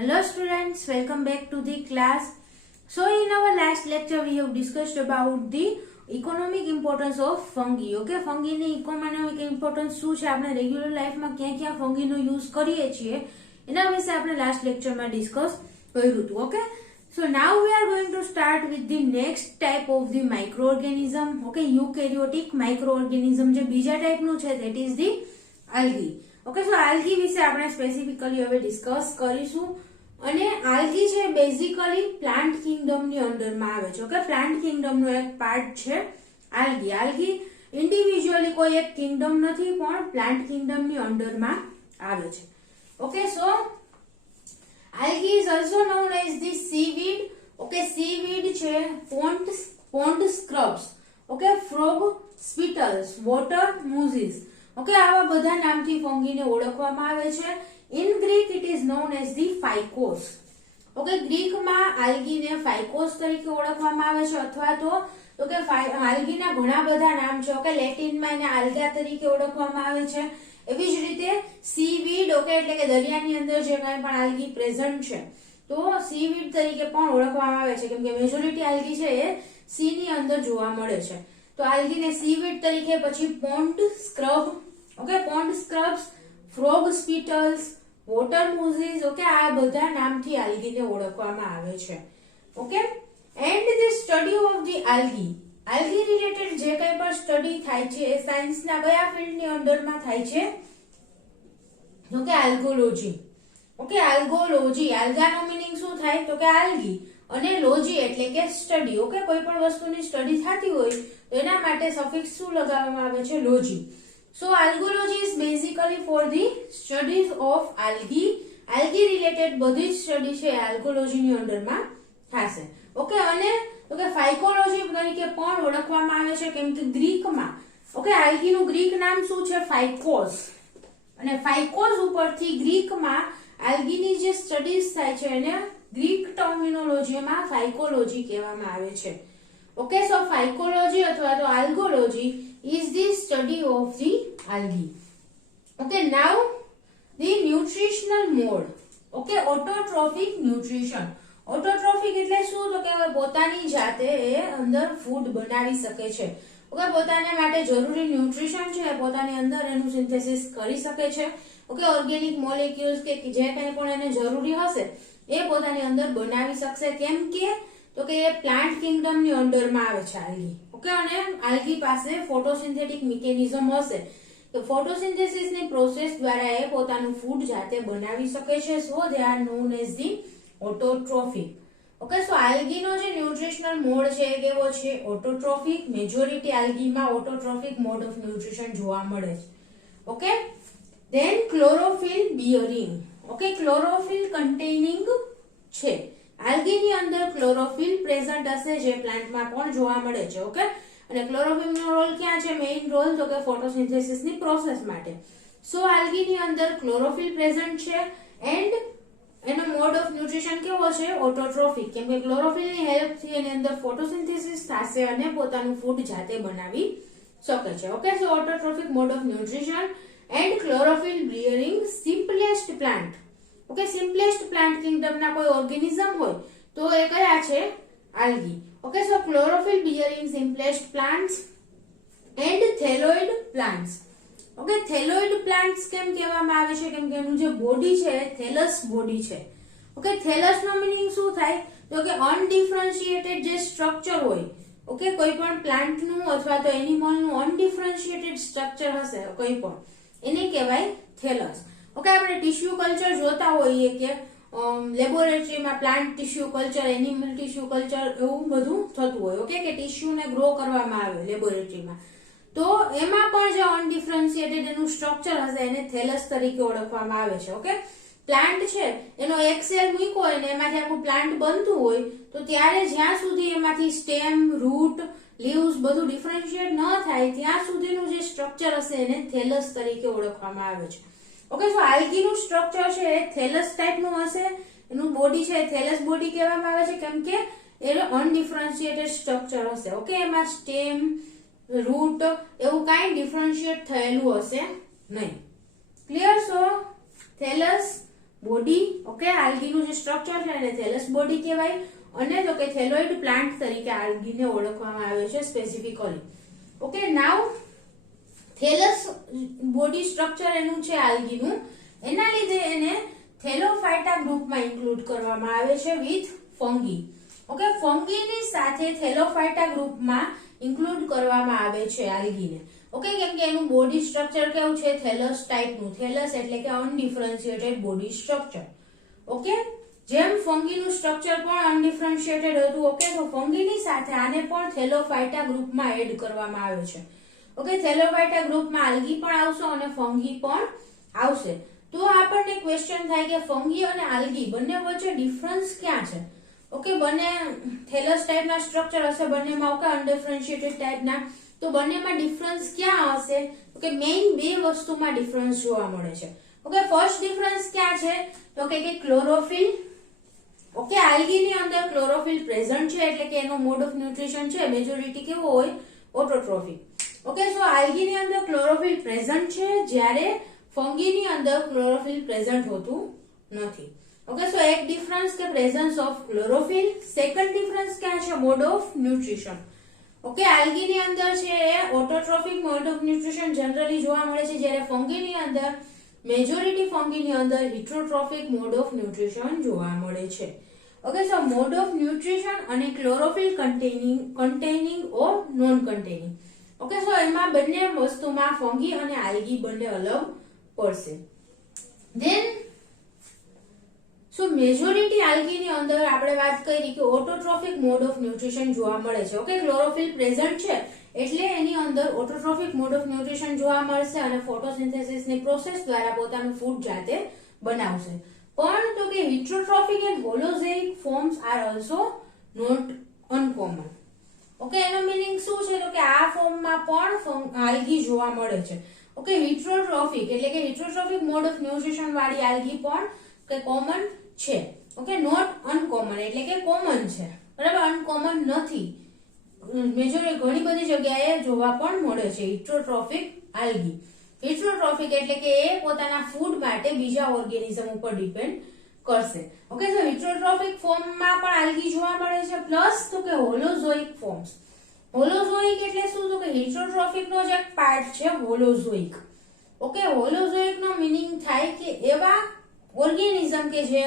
Hello students, welcome back to the class. So in our last lecture we have discussed about the economic importance of fungi. Okay, fungi ની economic importance શું છે, આપણે regular લાઈફમાં ક્યાં ક્યાં fungi નો use કરીએ છીએ એના વિશે આપણે લાસ્ટ લેક્ચરમાં ડિસ્કસ કર્યું હતું. Okay, so now we are going to start with the next type of the microorganism. Okay, eukaryotic microorganism જે બીજા ટાઈપનું છે that is the algae. Okay, so algae વિશે આપણે સ્પેસિફિકલી હવે ડિસ્કસ કરીશું. અને આલ્ગી છે બેઝિકલી પ્લાન્ટ કિંગડમ ની અંડરમાં આવે છે. ઓકે, પ્લાન્ટ કિંગડમ નો એક પાર્ટ છે આલ્ગી. આલ્ગી ઇન્ડિવિડ્યુઅલી કોઈ એક કિંગડમ નથી પણ પ્લાન્ટ કિંગડમ ની અંડરમાં આવે છે. Okay, so algae is also known as the seaweed. Okay, seaweed છે, pond scrubs, okay, frog spittles, water mosses. Okay, આવા બધા નામથી ફંગીને ઓળખવામાં આવે છે. In Greek it is known as the phycos. Okay, ગ્રીકમાં આલ્ગીને ફાઇકોસ તરીકે ઓળખવામાં આવે છે અથવા તો કે આલ્ગીના ઘણા બધા નામ છે. ઓકે, લેટિનમાં એને આલ્ગા તરીકે ઓળખવામાં આવે છે. એવી જ રીતે સીવીડ, ઓકે, એટલે કે દરિયાની અંદર જે કંઈ પણ આલ્ગી પ્રેઝન્ટ છે તો સીવીડ તરીકે પણ ઓળખવામાં આવે છે, કેમ કે મેજોરિટી આલ્ગી છે એ સી ની અંદર જોવા મળે છે. તો આલ્ગીને સીવીડ તરીકે, પછી pond scrub, okay, pond scrubs, frog spittles, water mosses, okay, આ બધા નામથી આલ્ગીને ઓળખવામાં આવે છે. Okay, and the study of the algae. Algae related જે કંઈ પણ સ્ટડી થાય છે એ સાયન્સના કયા ફિલ્ડની અંડરમાં થાય છે? ઓકે, આલ્ગોલોજી. ઓકે, આલ્ગોલોજી. આલ્ગાનો મીનિંગ શું થાય તો કે આલ્ગી, અને લોજી એટલે કે સ્ટડી. ઓકે, કોઈ પણ વસ્તુની સ્ટડી થતી હોય તો એના માટે સફિક્સ શું લગાવવામાં આવે છે? લોજી. So algology is basically for the studies of algae. Algae related બધી જ સ્ટડી છે આલ્ગોલોજી ની અંડરમાં થશે. ઓકે, અને તો કે ફાઇકોલોજી તરીકે પણ ઓળખવામાં આવે છે, કેમ કે ગ્રીકમાં, ઓકે, આલ્ગી નું ગ્રીક નામ શું છે? ફાઇકોસ. અને ફાઇકોસ ઉપરથી ગ્રીકમાં આલ્ગીની જે સ્ટડીઝ થાય છે એને ગ્રીક ટર્મિનોલોજીમાં ફાઇકોલોજી કહેવામાં આવે છે. ઓકે, સો ફાઇકોલોજી અથવા તો આલ્ગોલોજી is the study of the algae. Okay, now the nutritional mode. Okay, autotrophic nutrition. Autotrophic એટલે શું તો કે પોતાની જાતે એ અંદર ફૂડ બનાવી શકે છે. ઓકે, પોતાને માટે જરૂરી ન્યુટ્રિશન છે પોતાની અંદર એનું સિન્થેસિસ કરી શકે છે. ઓકે, ઓર્ગેનિક મોલેક્યુલ્સ કે જે કંઈ પણ એને જરૂરી હશે એ પોતાની અંદર બનાવી શકશે. કેમ કે તો કે એ પ્લાન્ટ કિંગડમ ની અંડરમાં આવે છે આલ્ગી. ઓકે, અને આલ્ગી પાસે ફોટોસિન્થેટિક મિકેનિઝમ હશે તો ફોટોસિન્થેસિસ ની પ્રોસેસ દ્વારા એ પોતાનું ફૂડ જાતે બનાવી શકે છે. So they are known as the autotrophic. Okay, so આલ્ગીનો જે ન્યુટ્રિશનલ મોડ છે એ કેવો છે? ઓટોટ્રોફિક. મેજોરિટી આલ્ગીમાં ઓટોટ્રોફિક મોડ ઓફ ન્યુટ્રિશન જોવા મળે છે. Okay, then chlorophyll bearing. Okay, chlorophyll containing છે. આલ્ગીની અંદર ક્લોરોફિલ પ્રેઝન્ટ હશે જે પ્લાન્ટમાં પણ જોવા મળે છે. ઓકે, અને ક્લોરોફિલનો રોલ ક્યાં છે? મેઇન રોલ તો કે ફોટોસિન્થેસિસની પ્રોસેસ માટે. સો આલ્ગીની અંદર ક્લોરોફિલ પ્રેઝન્ટ છે એન્ડ એનો મોડ ઓફ ન્યુટ્રિશન કેવો છે? ઓટોટ્રોફિક. કેમ કે ક્લોરોફિલની હેલ્પથી એની અંદર ફોટોસિન્થેસિસ થશે અને પોતાનું ફૂડ જાતે બનાવી શકે છે. Okay, so autotrophic mode of nutrition and chlorophyll bearing simplest plant. Okay, simplest plant કિંગડમના કોઈ ઓર્ગેનિઝમ હોય તો એ કયા છે? Algae. Okay, so chlorophyll bearing simplest plants and thalloid plants. Okay, thalloid plants કેમ કહેવામાં આવે છે? કેમ કે એનું જે બોડી છે થેલસ બોડી છે. ઓકે, થેલસ નો મીનિંગ શું થાય તો કે અનડિફરન્શિએટેડ જે સ્ટ્રક્ચર હોય. ઓકે, કોઈ પણ પ્લાન્ટનું અથવા તો એનિમલનું અનડિફરન્શિએટેડ સ્ટ્રક્ચર હશે કોઈ પણ એને કહેવાય થેલસ. ઓકે, આપણે ટિશ્યુ કલ્ચર જોતા હોઈએ કે લેબોરેટરીમાં plant tissue culture, animal tissue culture એવું બધું થતું હોય. ઓકે, કે ટિશ્યુને ગ્રો કરવામાં આવે લેબોરેટરીમાં તો એમાં પણ જે અનડિફરન્શિએટેડ એનું સ્ટ્રક્ચર હશે એને થેલસ તરીકે ઓળખવામાં આવે છે. ઓકે, પ્લાન્ટ છે એનો એક સેલ મૂક્યો હોય ને એમાંથી આખું પ્લાન્ટ બનતું હોય તો ત્યારે જ્યાં સુધી એમાંથી સ્ટેમ, રૂટ, લીવ્સ બધું ડિફરન્શિએટ ન થાય ત્યાં સુધીનું જે સ્ટ્રક્ચર હશે એને થેલસ તરીકે ઓળખવામાં આવે છે. ઓકે, સો આલ્ગીનું સ્ટ્રક્ચર છે એ થેલસ ટાઈપનું હશે. એનું બોડી છે થેલસ બોડી કહેવામાં આવે છે કેમ કે એ અનડિફરન્શિએટેડ સ્ટ્રક્ચર હશે. ઓકે, એમાં સ્ટેમ, રૂટ એવું કાંઈ ડિફરન્શિએટ થયેલું હશે નહીં. ક્લિયર? સો થેલસ બોડી, ઓકે, આલ્ગીનું જે સ્ટ્રક્ચર છે એને થેલસ બોડી કહેવાય, અને તો કે થેલોઇડ પ્લાન્ટ તરીકે આલ્ગીને ઓળખવામાં આવે છે સ્પેસિફિકલી. ઓકે, નાઉ થેલસ બોડી સ્ટ્રક્ચર એનું છે આલ્ગીનું, એના લીધે એને થેલોફાઇટા ગ્રુપમાં ઇન્ક્લુડ કરવામાં આવે છે વિથ ફંગી. ઓકે, ફંગીની સાથે થેલોફાઇટા ગ્રુપમાં ઇન્ક્લુડ કરવામાં આવે છે આલ્ગીને. ઓકે, કેમ કે એનું બોડી સ્ટ્રક્ચર કેવું છે, થેલસ ટાઈપનું. થેલસ એટલે કે અનડિફરન્શિએટેડ બોડી સ્ટ્રક્ચર. ઓકે, જેમ ફંગીનું સ્ટ્રક્ચર પણ અનડિફરન્શિએટેડ હતું, ઓકે, તો ફંગીની સાથે આને પણ થેલોફાઇટા ગ્રુપમાં એડ કરવામાં આવે છે. ઓકે, થેલોફાઇટા ગ્રુપમાં આલ્ગી પણ આવશે અને ફંગી પણ આવશે. તો આપણને ક્વેશ્ચન થાય કે ફંગી અને આલ્ગી બંને વચ્ચે ડિફરન્સ ક્યાં છે? ઓકે, બંને થેલસ ટાઈપના સ્ટ્રક્ચર હશે બંનેમાં, ઓકે, અનડિફરન્શિએટેડ ટાઈપના. તો બંનેમાં ડિફરન્સ ક્યાં હશે? તો કે મેઇન બે વસ્તુમાં ડિફરન્સ જોવા મળે છે. ઓકે, ફર્સ્ટ ડિફરન્સ ક્યાં છે? તો કે ક્લોરોફિલ. ઓકે, આલ્ગીની અંદર ક્લોરોફિલ પ્રેઝન્ટ છે, એટલે કે એનો મોડ ઓફ ન્યુટ્રિશન છે મેજોરિટી કેવો હોય? ઓટોટ્રોફિક. ઓકે, સો આલ્ગીની અંદર ક્લોરોફિલ પ્રેઝન્ટ છે, જ્યારે ફંગીની અંદર ક્લોરોફિલ પ્રેઝન્ટ હોતું નથી. ઓકે, સો એક ડિફરન્સ કે presence of chlorophyll. Second difference ક્યાં છે? Mode of nutrition. ઓકે, આલ્ગીની અંદર છે autotrophic mode of nutrition generally જોવા મળે છે, જ્યારે ફંગીની અંદર મેજોરિટી ફંગીની અંદર હિટ્રોટ્રોફિક મોડ ઓફ ન્યુટ્રિશન જોવા મળે છે. Okay, so mode of nutrition અને ક્લોરોફિલ કન્ટેનિંગ ઓર નોન કન્ટેનિંગ. ઓકે, સો એમાં બંને વસ્તુમાં ફંગી અને આલ્ગી બંને અલગ પડશે. ધેન સો મેજોરિટી આલ્ગીની અંદર આપણે વાત કરી કે ઓટોટ્રોફિક મોડ ઓફ ન્યુટ્રિશન જોવા મળે છે. ઓકે, ક્લોરોફિલ પ્રેઝન્ટ છે એટલે એની અંદર ઓટોટ્રોફિક મોડ ઓફ ન્યુટ્રિશન જોવા મળશે અને ફોટોસિન્થેસિસની પ્રોસેસ દ્વારા પોતાનું ફૂડ જાતે બનાવશે. પણ તો કે heterotrophic and holozoic forms are also not uncommon. Okay, એનો મીનિંગ શું છે? તો કે આ ફોર્મમાં પણ આલ્ગી જોવા મળે છે. ઓકે, હિટ્રોટ્રોફિક એટલે કે હિટ્રોટ્રોફિક મોડ ઓફ ન્યુટ્રિશન વાળી આલ્ગી પણ કે કોમન છે. ઓકે, નોટ અનકોમન એટલે કે કોમન છે, બરાબર, અનકોમન નથી. મેજોરિટી ઘણી બધી જગ્યાએ જોવા પણ મળે છે હિટ્રોટ્રોફિક આલ્ગી. હિટ્રોટ્રોફિક એટલે કે એ પોતાના ફૂડ માટે બીજા ઓર્ગેનિઝમ ઉપર ડિપેન્ડ કરશે. ઓકે, તો હિટ્રોટ્રોફિક ફોર્મમાં પણ આલ્ગી જોવા મળે છે, પ્લસ તો કે હોલોઝોઇક ફોર્મ્સ. હોલોઝોઇક એટલે શું? તો કે હિટ્રોટ્રોફિક નો જ એક પાર્ટ છે હોલોઝોઇક. ઓકે, હોલોઝોઇક નો મીનિંગ થાય કે એવા ઓર્ગેનિઝમ કે જે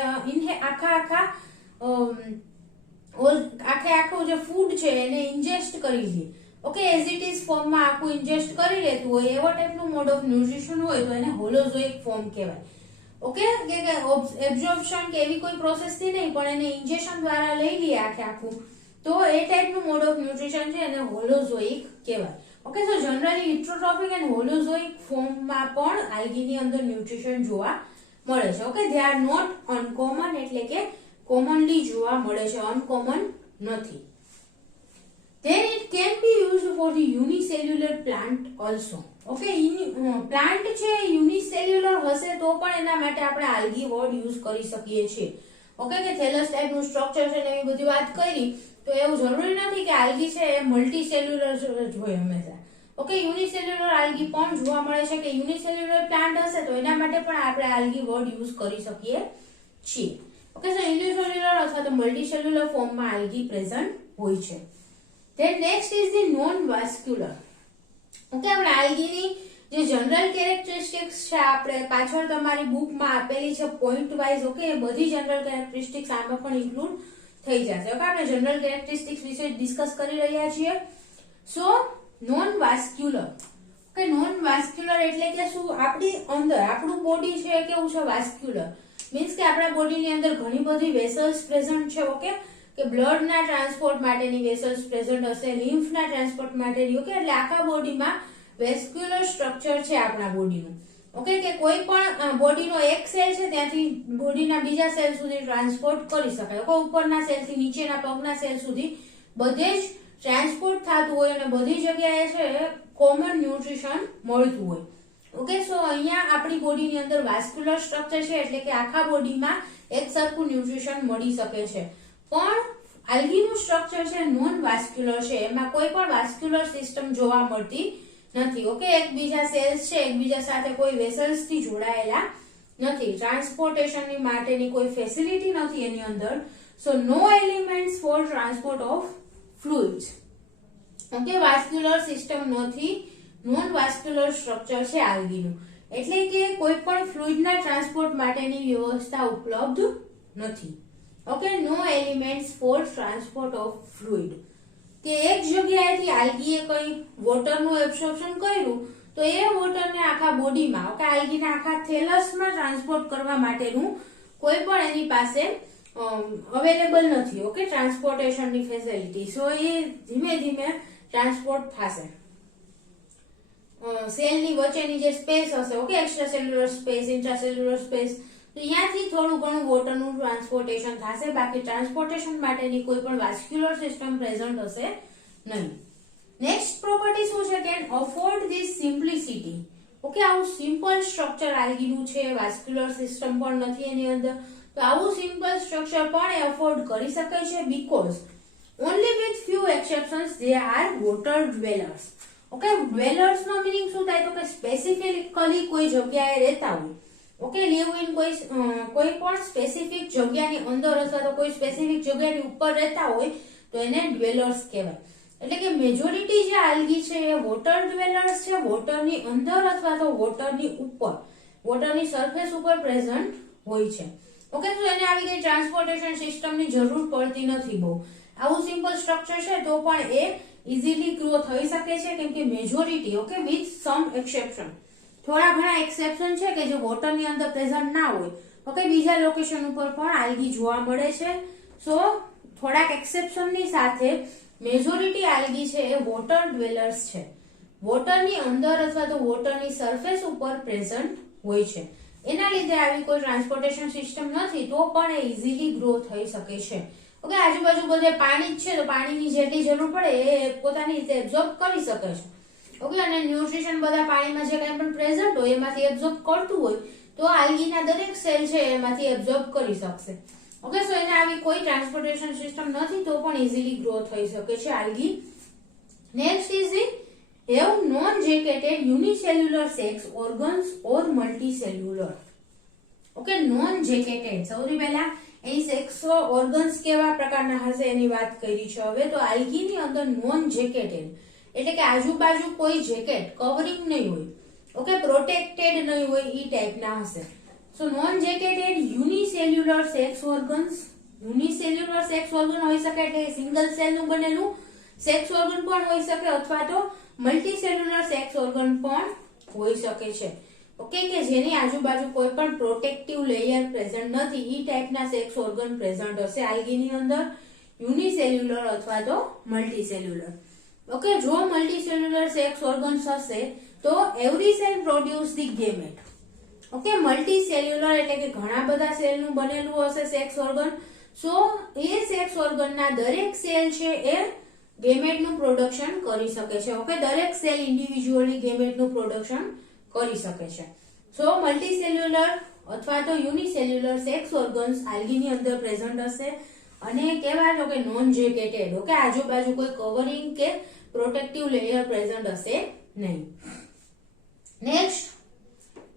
આખું જે ફૂડ છે એને ઇન્જેસ્ટ કરી લે. ઓકે, એઝ ઇટ ઇઝ ફોર્મમાં આખું ઇન્જેસ્ટ કરી લેતું હોય એવો ટાઈપનું મોડ ઓફ ન્યુટ્રિશન હોય તો એને હોલોઝોઇક ફોર્મ કહેવાય. ઓકે, કે એબ્ઝોર્પ્શન કે એવી કોઈ પ્રોસેસ થી નહીં, પણ એને ઇન્જેક્શન દ્વારા લઈ લે આખું, તો એ ટાઈપનું મોડ ઓફ ન્યુટ્રિશન છે એને હોલોઝોઇક કહેવાય. Okay, so generally heterotrophic and holozoic ફોર્મમાં પણ આલ્ગીની અંદર ન્યુટ્રિશન જોવા મળે છે. Okay, they are not uncommon એટલે કે કોમનલી જોવા મળે છે, અનકોમન નથી. Then it can be used for the unicellular plant also. Okay, plant છે યુનિસેલ્યુલર હશે તો પણ એના માટે આપણે આલ્ગી વર્ડ યુઝ કરી શકીએ છીએ. ઓકે, કે થેલસ ટાઈપનું સ્ટ્રક્ચર છે ને એવી બધી વાત કરી, તો એવું જરૂરી નથી કે આલ્ગી છે એ મલ્ટી સેલ્યુલર જ હોય હંમેશા. ઓકે, યુનિસેલ્યુલર આલ્ગી પણ જોવા મળે છે, કે યુનિસેલ્યુલર પ્લાન્ટ હશે તો એના માટે પણ આપણે આલ્ગી વર્ડ યુઝ કરી શકીએ છીએ. ઓકે, સો યુનિસેલ્યુલર અથવા તો મલ્ટી સેલ્યુલર ફોર્મમાં આલ્ગી પ્રેઝન્ટ હોય છે. Then next is the non-vascular. Okay, આપણે આલ્ગીની જે જનરલ કેરેક્ટરિસ્ટિક્સ છે આપણે પાછળ તમારી બુકમાં આપેલી છે પોઈન્ટ વાઇઝ. ઓકે, એ બધી જનરલ કેરેક્ટરિસ્ટિક્સ આમાં પણ ઇન્ક્લુડ થઈ જશે. ઓકે, આપણે જનરલ કેરેક્ટરિસ્ટિક્સ વિશે ડિસ્કસ કરી રહ્યા છીએ. So non vascular. Okay, non vascular એટલે કે શું? આપણી અંદર આપણું બોડી છે કેવું છે? વાસ્ક્યુલર. મીન્સ કે આપણા બોડીની અંદર ઘણી બધી વેસલ્સ પ્રેઝન્ટ છે. ઓકે, કે બ્લડ ના ટ્રાન્સપોર્ટ માટેની વેસલ્સ પ્રેઝન્ટ હશે, લિમ્ફ ના ટ્રાન્સપોર્ટ માટેની. ઓકે, એટલે આખા બોડીમાં વેસ્ક્યુલર સ્ટ્રક્ચર છે આપણા બોડીનું. ઓકે, કે કોઈ પણ બોડીનો એક સેલ છે ત્યાંથી બોડીના બીજા સેલ સુધી ટ્રાન્સપોર્ટ કરી શકાય. ઓકે, ઉપરના સેલ થી નીચેના પગના સેલ સુધી બધે જ ટ્રાન્સપોર્ટ થતું હોય અને બધી જગ્યાએ છે કોમન ન્યુટ્રિશન મળતું હોય. ઓકે, સો અહીંયા આપણી બોડીની અંદર વાસ્ક્યુલર સ્ટ્રક્ચર છે એટલે કે આખા બોડીમાં એક સરખું ન્યુટ્રિશન મળી શકે છે. પણ આલ્ગીનું સ્ટ્રક્ચર છે નોન વાસ્ક્યુલર છે, એમાં કોઈ પણ વાસ્ક્યુલર સિસ્ટમ જોવા મળતી નથી. ઓકે, એકબીજા સેલ્સ છે એકબીજા સાથે કોઈ વેસલ્સ થી જોડાયેલા નથી, ટ્રાન્સપોર્ટેશનની માટેની કોઈ ફેસિલિટી નથી એની અંદર. So no elements for transport of fluids. Okay, vascular system નથી, નોન વાસ્ક્યુલર સ્ટ્રક્ચર છે આલ્ગીનું, એટલે કે કોઈ પણ ફ્લુઇડના ટ્રાન્સપોર્ટ માટેની વ્યવસ્થા ઉપલબ્ધ નથી. Okay, no elements for transport of fluid. કે એક જગ્યાએથી આલ્ગીએ કઈ વોટરનું એબ્સોર્પ્શન કર્યું તો એ વોટરને આખા બોડીમાં, ઓકે, આલ્ગીના આખા થેલસમાં ટ્રાન્સપોર્ટ કરવા માટેનું કોઈ પણ એની પાસે અવેલેબલ નથી. Okay, ટ્રાન્સપોર્ટેશનની facility. સો એ ધીમે ધીમે ટ્રાન્સપોર્ટ થશે. સેલની વચ્ચેની જે સ્પેસ હશે, okay, extra cellular space, ઇન્ટ્રાસેલ્યુલર space, તો ત્યાંથી થોડું ઘણું વોટરનું ટ્રાન્સપોર્ટેશન થશે. બાકી ટ્રાન્સપોર્ટેશન માટેની કોઈ પણ વાસ્ક્યુલર સિસ્ટમ પ્રેઝન્ટ હશે નહીં. નેક્સ્ટ પ્રોપર્ટી શું છે? Can afford this simplicity. Okay, આવું સિમ્પલ સ્ટ્રક્ચર આલ્ગીનું છે, વાસ્ક્યુલર સિસ્ટમ પણ નથી એની અંદર, તો આવું સિમ્પલ સ્ટ્રક્ચર પણ એ અફોર્ડ કરી શકે છે because only with few exceptions they are water dwellers. Okay, dwellers નો મીનિંગ શું થાય? તો કે સ્પેસિફિકલી કોઈ જગ્યાએ રહેતા હોય. ઓકે, લીવ ઇન કોઈ પણ સ્પેસિફિક જગ્યાની અંદર અથવા તો કોઈ સ્પેસિફિક જગ્યાની ઉપર રહેતા હોય તો એને ડ્વેલર્સ કહેવાય. એટલે કે મેજોરિટી જે આલ્ગી છે એ વોટર ડ્વેલર્સ છે, વોટરની અંદર અથવા તો વોટરની ઉપર, વોટરની સરફેસ ઉપર પ્રેઝન્ટ હોય છે. ઓકે, તો એને આવી કઈ ટ્રાન્સપોર્ટેશન સિસ્ટમની જરૂર પડતી નથી બહુ. આવું સિમ્પલ સ્ટ્રક્ચર છે તો પણ એ ઇઝીલી ગ્રો થઈ શકે છે, કેમ કે majority, okay, with some exception, થોડા ઘણા એક્સેપ્શન છે કે જે વોટરની અંદર પ્રેઝન્ટ ના હોય. ઓકે, બીજા લોકેશન ઉપર પણ આલ્ગી જોવા મળે છે. સો થોડાક એક્સેપ્શનની સાથે મેજોરિટી આલ્ગી છે એ વોટર ડ્વેલર્સ છે, વોટરની અંદર અથવા તો વોટરની સરફેસ ઉપર પ્રેઝન્ટ હોય છે. એના લીધે આવી કોઈ ટ્રાન્સપોર્ટેશન સિસ્ટમ નથી તો પણ એ ઇઝીલી ગ્રો થઈ શકે છે. ઓકે, આજુબાજુ બધે પાણી જ છે તો પાણીની જેટલી જરૂર પડે એ પોતાની રીતે એબ્ઝોર્બ કરી શકે છે. ઓકે, અને ન્યુટ્રિશન બધા પાણીમાં જે કંઈ પણ પ્રેઝન્ટ હોય એમાંથી એબ્ઝોર્બ કરતું હોય તો આલ્ગીના દરેક સેલ છે એમાંથી એબ્ઝોર્બ કરી શકશે. ઓકે, સો એને આવી કોઈ ટ્રાન્સપોર્ટેશન સિસ્ટમ નથી તો પણ ઇઝીલી ગ્રો થઈ શકે છે algae. Next is they have non jacketed unicellular sex organs or multicellular. Okay, non jacketed, સૌથી પહેલા અહીં સેક્સ ઓર્ગન્સ કેવા પ્રકારના હશે એની વાત કરી છે. હવે તો આલ્ગીની અંદર નોન જેકેટેડ એટલે કે આજુબાજુ કોઈ જેકેટ કવરિંગ નહીં હોય, ઓકે, પ્રોટેક્ટેડ નહીં હોય, ઈ ટાઈપના હશે. So non jacketed unicellular sex organs. Unicellular sex organ હોઈ શકે એટલે સિંગલ સેલ નું બનેલું સેક્સ ઓર્ગન પણ હોઈ શકે અથવા તો મલ્ટીસેલ્યુલર સેક્સ ઓર્ગન પણ હોઈ શકે છે. ઓકે, કે જેની આજુબાજુ કોઈ પણ પ્રોટેક્ટિવ લેયર પ્રેઝન્ટ નથી, ઈ ટાઈપના સેક્સ ઓર્ગન પ્રેઝન્ટ હશે આલ્ગીની અંદર, યુનિસેલ્યુલર અથવા તો મલ્ટીસેલ્યુલર. ઓકે, જો મલ્ટીસેલ્યુલર સેક્સ ઓર્ગન્સ હશે તો every cell produce the gamete. Okay, multicellular એટલે કે ઘણા બધા સેલનું બનેલું હશે સેક્સ ઓર્ગન. સો એ સેક્સ ઓર્ગનના દરેક સેલ છે એ ગેમેટનું પ્રોડક્શન કરી શકે છે. ઓકે, દરેક સેલ ઇન્ડિવિડ્યુઅલી ગેમેટનું પ્રોડક્શન કરી શકે છે. સો મલ્ટીસેલ્યુલર અથવા તો યુનિસેલ્યુલર સેક્સ ઓર્ગન્સ આલ્ગીની અંદર પ્રેઝન્ટ હશે અને કેવા તો કે નોન જેકેટેડ. ઓકે, આજુબાજુ કોઈ કવરિંગ કે પ્રોટેક્ટિવ લેયર પ્રેઝન્ટ હશે નહીં. Next,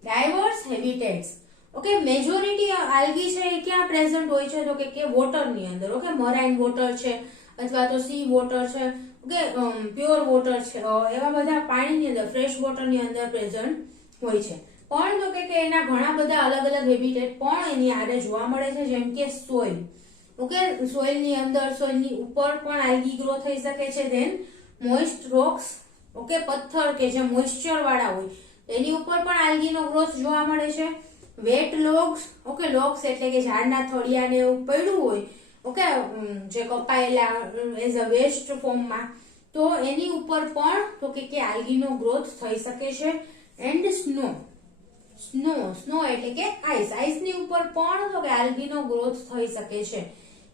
diverse habitats. Okay, majority algae છે એ ક્યાં પ્રેઝન્ટ હોય છે તો કે વોટરની અંદર. ઓકે, મરાઇન વોટર છે અથવા તો સી વોટર છે, ઓકે, પ્યોર વોટર છે, એવા બધા પાણીની અંદર, ફ્રેશ વોટરની અંદર પ્રેઝન્ટ હોય છે. પણ તો કે એના ઘણા બધા અલગ અલગ હેબિટેટ પણ એની આડે જોવા મળે છે, જેમ કે સોઇલ. ઓકે, સોઇલની અંદર, સોઇલની ઉપર પણ આલ્ગી ગ્રો થઈ શકે છે. ધેન મોઇસ્ટ રોક્સ, ઓકે, પથ્થર કે જે મોઇસ્ચર વાળા હોય એની ઉપર પણ આલ્ગીનો ગ્રોથ જોવા મળે છે. વેટ લોગ્સ, ઓકે, લોગ્સ એટલે કે ઝાડના થળિયા ને એવું પડ્યું હોય, ઓકે, જે કપાયેલા એઝ અ વેસ્ટ ફોર્મમાં, તો એની ઉપર પણ તો કે આલ્ગીનો ગ્રોથ થઈ શકે છે. એન્ડ સ્નો એટલે કે આઈસની ઉપર પણ તો કે આલ્ગીનો ગ્રોથ થઈ શકે છે.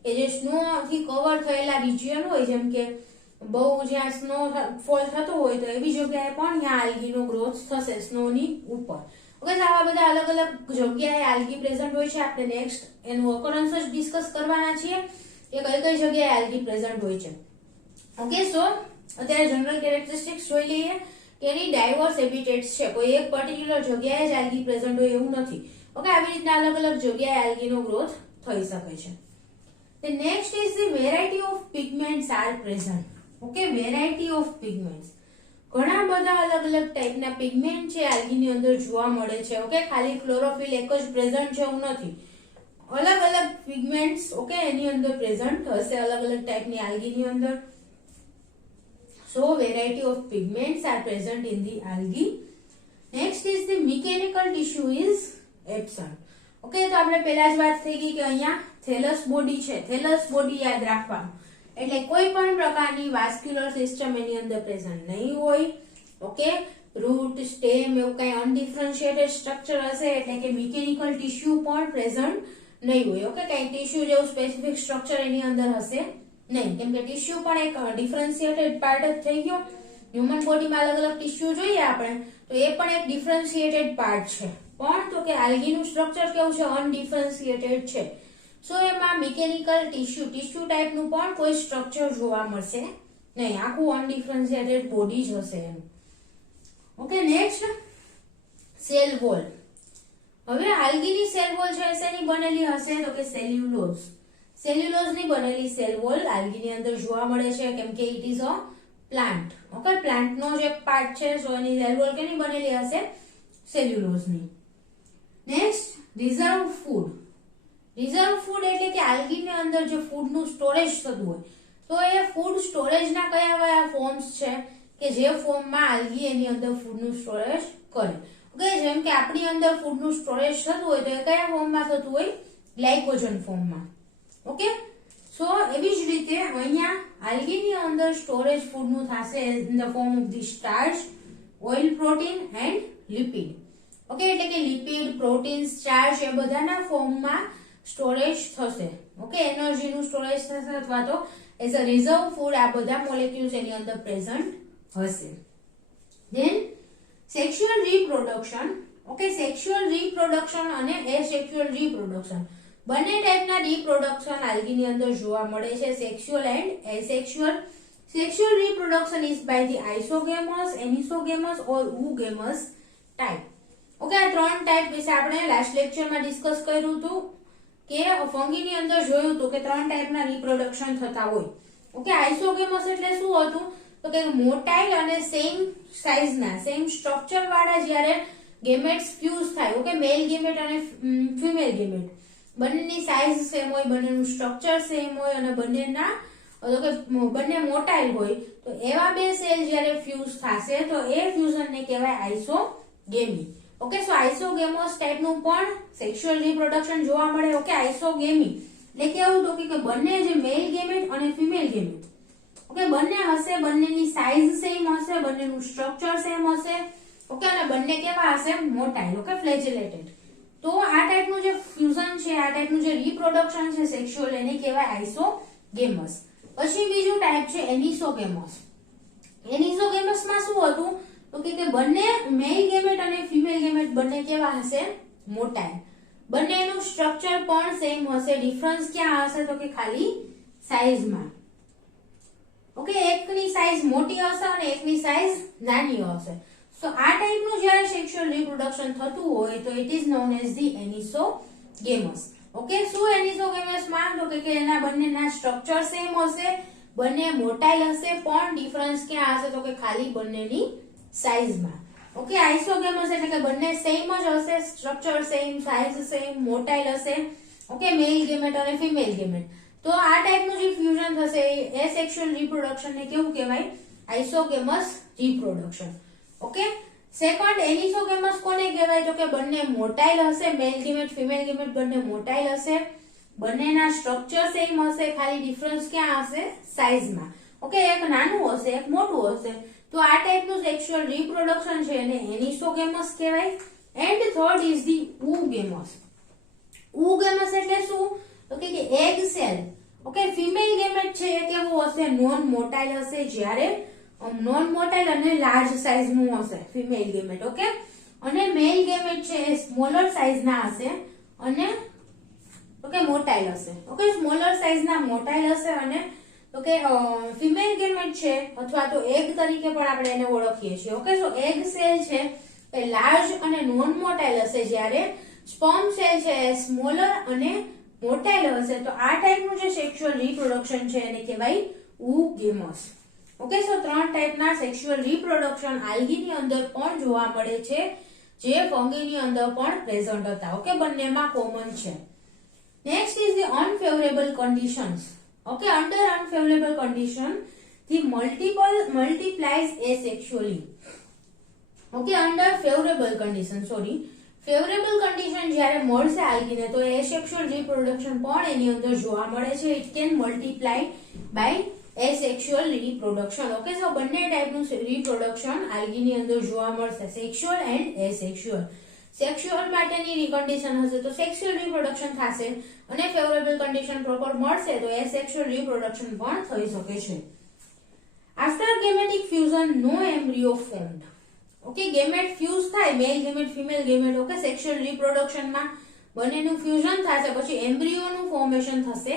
એ જે સ્નો થી કવર થયેલા રિજિયન હોય, જેમ કે બહુ જ્યાં સ્નો ફોલ થતો હોય તો એવી જગ્યાએ પણ ત્યાં આલ્ગીનો ગ્રોથ થશે સ્નોની ઉપર. ઓકે, આવા બધા અલગ અલગ જગ્યાએ આલ્ગી પ્રેઝન્ટ હોય છે. આપણે નેક્સ્ટ એનું ઓકરન્સ જ ડિસ્કસ કરવાના છીએ કે કઈ કઈ જગ્યાએ આલ્ગી પ્રેઝન્ટ હોય છે. ઓકે, સો અત્યારે જનરલ કેરેક્ટરિસ્ટિક્સ જોઈ લઈએ કે એની ડાયવર્સ હેબિટેટ્સ છે. કોઈ એક પર્ટિક્યુલર જગ્યાએ જ આલ્ગી પ્રેઝન્ટ હોય એવું નથી. ઓકે, આવી રીતના અલગ અલગ જગ્યાએ આલ્ગીનો ગ્રોથ થઈ શકે છે. The next is the variety of pigments are present. Okay, variety of pigments. ઘણા બધા અલગ અલગ ટાઈપના પિગમેન્ટ છે આલ્ગીની અંદર જોવા મળે છે. ઓકે, ખાલી ક્લોરોફિલ એક જ પ્રેઝન્ટ છે એવું નથી, અલગ અલગ પિગમેન્ટ્સ ઓકે એની અંદર પ્રેઝન્ટ હશે અલગ અલગ ટાઈપની આલ્ગીની અંદર. So variety of pigments are present in the algae. Next is the mechanical tissue is absent. Okay, તો આપણે પહેલા જ વાત થઈ ગઈ કે અહીંયા થેલસ બોડી છે. થેલસ બોડી યાદ રાખવાનું, એટલે કોઈ પણ પ્રકારની વાસ્ક્યુલર સિસ્ટમ એની અંદર પ્રેઝન્ટ નહીં હોય. ઓકે, રૂટ સ્ટેમ એવું કઈ અનડિફરન્શિએટેડ સ્ટ્રક્ચર હશે એટલે કે મિકેનિકલ ટિશ્યુ પણ પ્રેઝન્ટ નહીં હોય. ઓકે, કઈ ટિશ્યુ જેવું સ્પેસિફિક સ્ટ્રક્ચર એની અંદર હશે નહીં, કેમ કે ટિશ્યુ પણ એક ડિફરન્શિએટેડ પાર્ટ જ થઈ ગયો. હ્યુમન બોડીમાં અલગ અલગ ટિશ્યુ જોઈએ આપણે તો એ પણ એક ડિફરન્શિએટેડ પાર્ટ છે, પણ તો કે આલ્ગીનું સ્ટ્રક્ચર કેવું છે, અનડિફરન્શિએટેડ છે. સો એમાં મિકેનિકલ ટિશ્યુ ટાઈપનું પણ કોઈ સ્ટ્રક્ચર જોવા મળશે નહીં, આખું અનડિફરન્શિએટેડ બોડી જ હશે એનું. Okay, next cell wall. હવે આલ્ગીની સેલ વોલ છે શેની બનેલી હશે તો કે સેલ્યુલોઝની બનેલી સેલ વોલ આલ્ગીની અંદર જોવા મળે છે, કેમ કે it is a plant. Okay, પ્લાન્ટનો જ એક પાર્ટ છે, સો એની સેલ વોલ કેની બનેલી હશે, સેલ્યુલોઝની. Next reserve food. Reserve food એટલે કે આલ્ગીની અંદર જે ફૂડનું સ્ટોરેજ થતું હોય તો એ ફૂડ સ્ટોરેજના કયા કયા ફોર્મ્સ છે કે જે ફોર્મમાં આલ્ગી એની અંદર ફૂડનું સ્ટોરેજ કરે. ઓકે, જેમ કે આપણી અંદર ફૂડનું સ્ટોરેજ થતું હોય તો એ કયા ફોર્મમાં થતું હોય, ગ્લાયકોજન ફોર્મમાં. ઓકે, સો એવી જ રીતે અહીંયા આલ્ગીની અંદર સ્ટોરેજ ફૂડનું થશે in the form of the starch, oil, protein and lipid. Okay, એટલે કે લિપિડ, પ્રોટીન, સ્ટાર્ચ એ બધાના ફોર્મમાં સ્ટોરેજ થશે. ઓકે, એનર્જીનું સ્ટોરેજ થશે અથવા તો એઝ અ રિઝર્વ ફૂડ આ બધા મોલેક્યુલ્સ એની અંદર પ્રેઝન્ટ હશે. Then sexual reproduction. Okay, sexual reproduction અને એસેક્સ્યુઅલ રીપ્રોડક્શન બંને ટાઈપના રીપ્રોડક્શન આલ્ગીની અંદર જોવા મળે છે, sexual and asexual. Sexual reproduction is by the isogamous, anisogamous or oogamous type. Okay, આ ત્રણ ટાઈપ વિશે આપણે લાસ્ટ લેક્ચરમાં ડિસ્કસ કર્યું હતું કે ફંગીની અંદર જોયું હતું કે ત્રણ ટાઈપના રીપ્રોડક્શન થતા હોય. ઓકે, આઇસોગેમસ એટલે શું હતું તો કે મોટાઇલ અને સેમ સાઇઝના સેમ સ્ટ્રક્ચર વાળા જ્યારે ગેમેટ્સ ફ્યુઝ થાય. ઓકે, મેલ ગેમેટ અને ફિમેલ ગેમેટ બંનેની સાઇઝ સેમ હોય, બંનેનું સ્ટ્રક્ચર સેમ હોય અને બંને મોટાઇલ હોય તો એવા બે સેલ જ્યારે ફ્યુઝ થશે તો એ ફ્યુઝનને કહેવાય આઇસોગેમી. ઓકે, સો આઇસોગેમસ ટાઈપનું પણ સેક્સ્યુઅલ રિપ્રોડક્શન જોવા મળે. ઓકે, આઇસોગેમી એટલે કેવું તો કે બંને જે મેલ ગેમેટ અને ફિમેલ ગેમેટ ઓકે બંને હશે, બંનેની સાઇઝ સેમ હશે, બંનેનું સ્ટ્રક્ચર સેમ હશે. ઓકે, અને બંને કેવા હશે, મોટાઇલ. ઓકે, ફ્લેજેલેટેડ. તો આ ટાઈપનું જે ફ્યુઝન છે, આ ટાઈપનું જે રિપ્રોડક્શન છે સેક્સ્યુઅલ એને કહેવાય આઇસોગેમસ. પછી બીજું ટાઈપ છે એનિસોગેમસ. એનિસોગેમસમાં શું હતું તો કે બંને મેલ ગેમેટ અને ફિમેલ ગેમેટ બંને કેવા હશે, મોટાઇલ. બંનેનું સ્ટ્રક્ચર પણ સેમ હશે, ડિફરન્સ ક્યાં હશે તો કે ખાલી સાઇઝમાં. ઓકે, એકની સાઇઝ મોટી હશે અને એકની સાઇઝ નાની હશે. તો આ ટાઈપનું જ્યારે સેક્સ્યુઅલ રિપ્રોડક્શન થતું હોય તો it is known as the anisogamous. Okay, શું એનિસોગેમસમાં તો કે એના બંનેના સ્ટ્રક્ચર સેમ હશે, બંને મોટાઇલ હશે, પણ ડિફરન્સ ક્યાં હશે તો કે ખાલી બંનેની સાઇઝમાં. ઓકે, આઇસોગેમસ એટલે કે બંને સેમ જ હશે, સ્ટ્રક્ચર સેમ, સાઇઝ સેમ, મોટાઇલ હશે. ઓકે, મેલ ગેમેટ અને ફિમેલ ગેમેટ. તો આ ટાઈપનું જે ફ્યુઝન થશે એ સેક્સ્યુઅલ રિપ્રોડક્શન ને કેવું કહેવાય, આઇસોગેમસ રિપ્રોડક્શન. ઓકે, સેકન્ડ એનિસોગેમસ કોને કહેવાય તો કે બંને મોટાઇલ હશે, મેલ ગેમેટ ફિમેલ ગેમેટ બંને મોટાઇલ હશે, બંનેના સ્ટ્રક્ચર સેમ હશે, ખાલી ડિફરન્સ ક્યાં હશે, સાઇઝમાં. ઓકે, એક નાનું હશે, એક મોટું હશે. તો આ ટાઈપનું સેક્સ્યુઅલ રિપ્રોડક્શન છે એને એનિસોગેમસ કહેવાય. And third is the oogamous. Oogamous એટલે શું તો કે egg cell. Okay, female gamete છે એ કેવું હશે, નોન મોટાઇલ હશે, જ્યારે નોન મોટાઇલ અને લાર્જ સાઇઝનું હશે ફિમેલ ગેમેટ. ઓકે, અને મેલ ગેમેટ છે એ સ્મોલર સાઇઝના હશે અને ઓકે મોટાઇલ હશે. ઓકે, સ્મોલર સાઇઝના મોટાઇલ હશે અને ઓકે ફિમેલ ગેમેટ છે અથવા તો એગ તરીકે પણ આપણે એને ઓળખીએ છીએ. ઓકે, સો એગ સેલ છે એ લાર્જ અને નોન મોટાઇલ હશે, જ્યારે સ્પર્મ સેલ છે એ સ્મોલર અને મોટાઇલ હશે તો આ ટાઈપનું જે સેક્સ્યુઅલ રિપ્રોડક્શન છે એને કહેવાય ઉગેમસ. ઓકે, સો 3 ટાઈપના સેક્સ્યુઅલ રિપ્રોડક્શન આલ્ગીની અંદર પણ જોવા મળે છે, જે ફંગીની અંદર પણ પ્રેઝન્ટ હતા. ઓકે, બંનેમાં કોમન છે. Next is the unfavourable conditions. Okay, under unfavourable condition they multiplies asexually. Okay, under favourable condition, favourable condition જ્યારે મળશે આલ્ગીને તો એસેક્સ્યુઅલ રિપ્રોડક્શન પણ એની અંદર જોવા મળે છે. It can multiply by asexual reproduction. Okay, so બંને ટાઈપનું રિપ્રોડક્શન આલ્ગીની અંદર જોવા મળશે, સેક્સ્યુઅલ એન્ડ એસેક્સ્યુઅલ. સેક્સ્યુઅલ માટેની કન્ડિશન હશે તો સેક્સ્યુઅલ રિપ્રોડક્શન થશે અને ફેવરેબલ કન્ડિશન પ્રોપર મળશે તો એસેક્સ્યુઅલ રિપ્રોડક્શન પણ થઈ શકે છે. After gametic fusion no embryo formed. Okay, gamete fuse થાય, male gamete female gamete. Okay, sexual રિપ્રોડક્શનમાં બંનેનું ફ્યુઝન થશે પછી એમ્બ્રિયોનું ફોર્મેશન થશે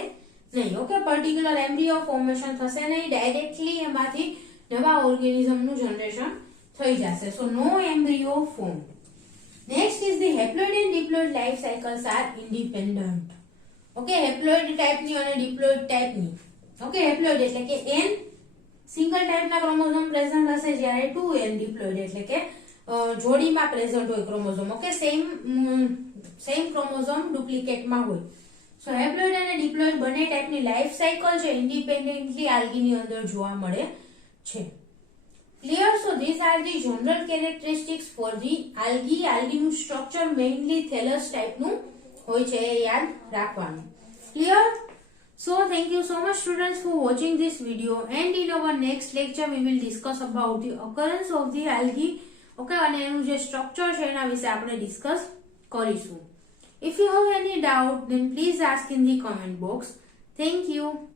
નહીં. ઓકે, પર્ટિક્યુલર એમ્બ્રિયો ફોર્મેશન થશે નહીં, ડાયરેક્ટલી એમાંથી નવા ઓર્ગેનિઝમનું જનરેશન થઈ જશે. So no embryo form. Next is the haploid and diploid life cycles are independent. Okay, haploid ટાઈપની અને ડિપ્લોઇડ ટાઈપની. ઓકે, હેપ્લોઇડ એટલે કે n સિંગલ ટાઈપના ક્રોમોઝોમ પ્રેઝન્ટ હશે, જ્યારે 2n ડિપ્લોઇડ એટલે કે જોડીમાં પ્રેઝન્ટ હોય ક્રોમોઝોમ. ઓકે, સેમ ક્રોમોઝોમ ડુપ્લિકેટમાં હોય. સો હેપ્લોઇડ અને ડિપ્લોઇડ બંને ટાઈપની લાઈફ સાયકલ છે ઇન્ડિપેન્ડન્ટલી આલ્ગીની અંદર જોવા મળે છે. Clear? So these are the general characteristics four the algae. આલ્ગીનું સ્ટ્રક્ચર મેઇનલી થેલસ ટાઈપનું હોય છે, એ યાદ રાખવાનું. Clear? So thank you so much students for watching this video, and in our next lecture we will discuss about the occurrence of the algae. Okay, અને એનું જે સ્ટ્રક્ચર છે એના વિશે આપણે ડિસ્કસ કરીશું. If you have any doubt then please ask in the comment box. Thank you.